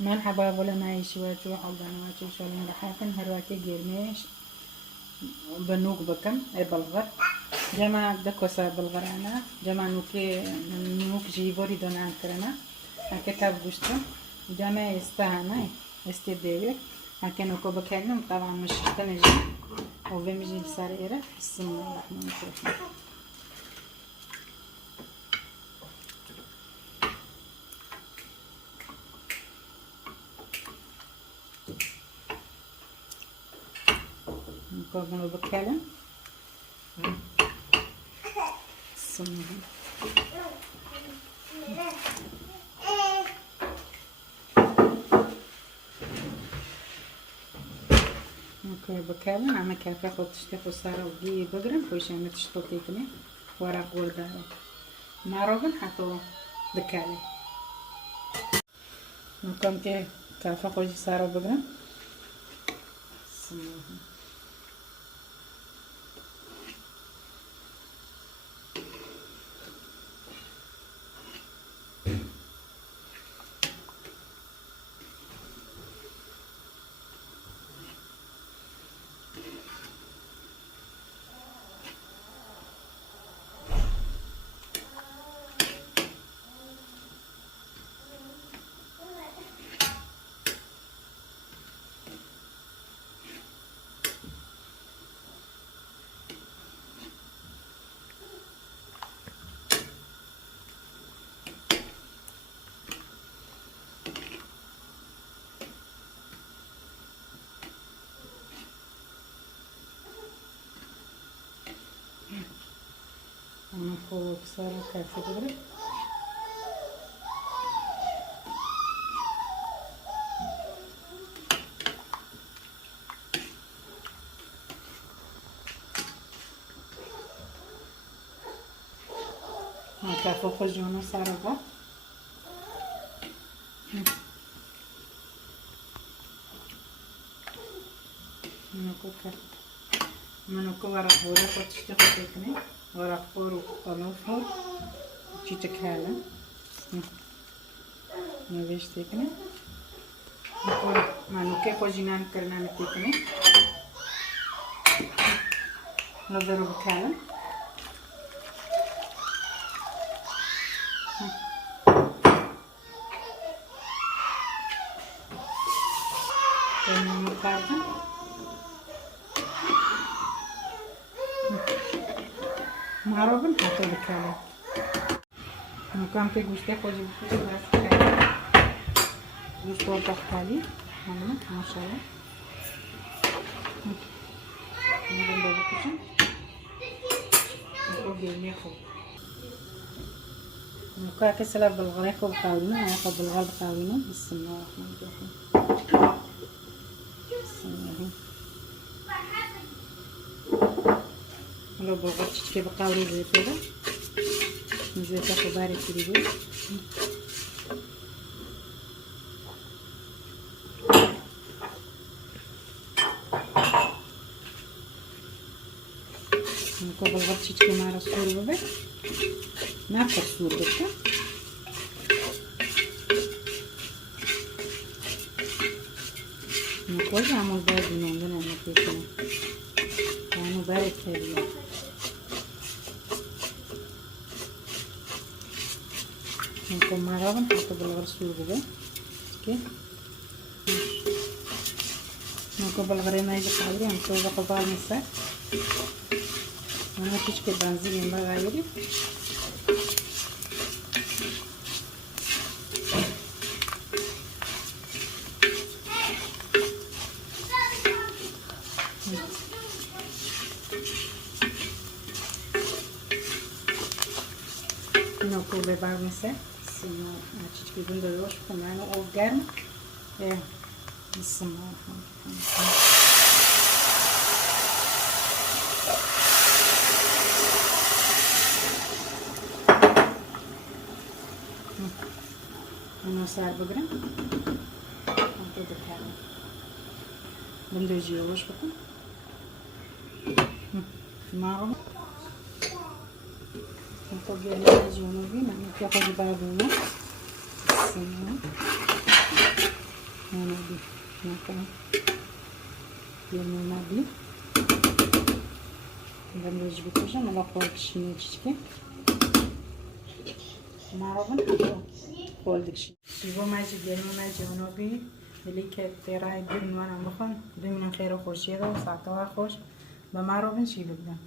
مرحبا بولا معي شواتو حضانواتو شالون رحاتن هرواكي جيرميش بنوك بكم اي بلغر جمع دكوسا بلغرانا جمع نوك جيبوري دون عن كرنا كتاب بوشتم جمع استهانا استديوي هكا نوكو بكلم طبعا مش تنجي وبمجي بساريرة بسم الله الرحمن الرحيم نقوم بكلم بسم الله بكلم أنا كافي خد تشتكو سارة ودي بقرن كويش أنا تشتوتيكني ورق وردة معروفن حتو دكالي نقوم كافي خد سارة بقرن بسم الله أنا فوق سارة كافي بقرن كافي خجونا سارة بقى منوكو ورق بورا فتشتي خطيتني ورق بورو طلوفور تشيتك هالا نويش تيكني منوكي خوجينان كرنا نتيكني نضرب كالا تنمو كارتا معروفن حتى بكالا نقام في قوشتي خوجي بخوجي براس كالا قوشتو بختالي ما شاء الله نقوم بابكوشن نقوم بيرميخو نقا كسلا بالغريق وبقاوينو ناخد بالغرب بقاوينو بسم الله الرحمن الرحيم بسم الله لو بالغرب تشتكي بقاوري زيتو ده زيتو خباري كريبو نقا بالغرب تشتكي مع رسول بابا ما كسور بكا نقول عمل بارد نوندنا نكيكنا كانوا بارد كبير نقوم مرة نحط بالغرسول بقى كي نقوم بالغريمة يجي قايري نقوم بقبال مسا أنا تشكي بنزين بغايري نقوم ببعض مسا سينو تشكي بندروش كمان أو جرم بسم الله الرحمن الرحيم اونو سر بگیرم تو بکنم بنده جیوش بکن مارو تو گیرم جنوبی من که خودی بردونم سیمون نبی نکنم گیرم نبی بنده جی بکشم الا خورکش نیچکی مارو خورکش شیوا ماجی گیرم ماجی جنوبی ولی که ترای دل می‌آورم بخون دنیا خیر و خوشی رو ساعت خوش به مارو بنشی بدم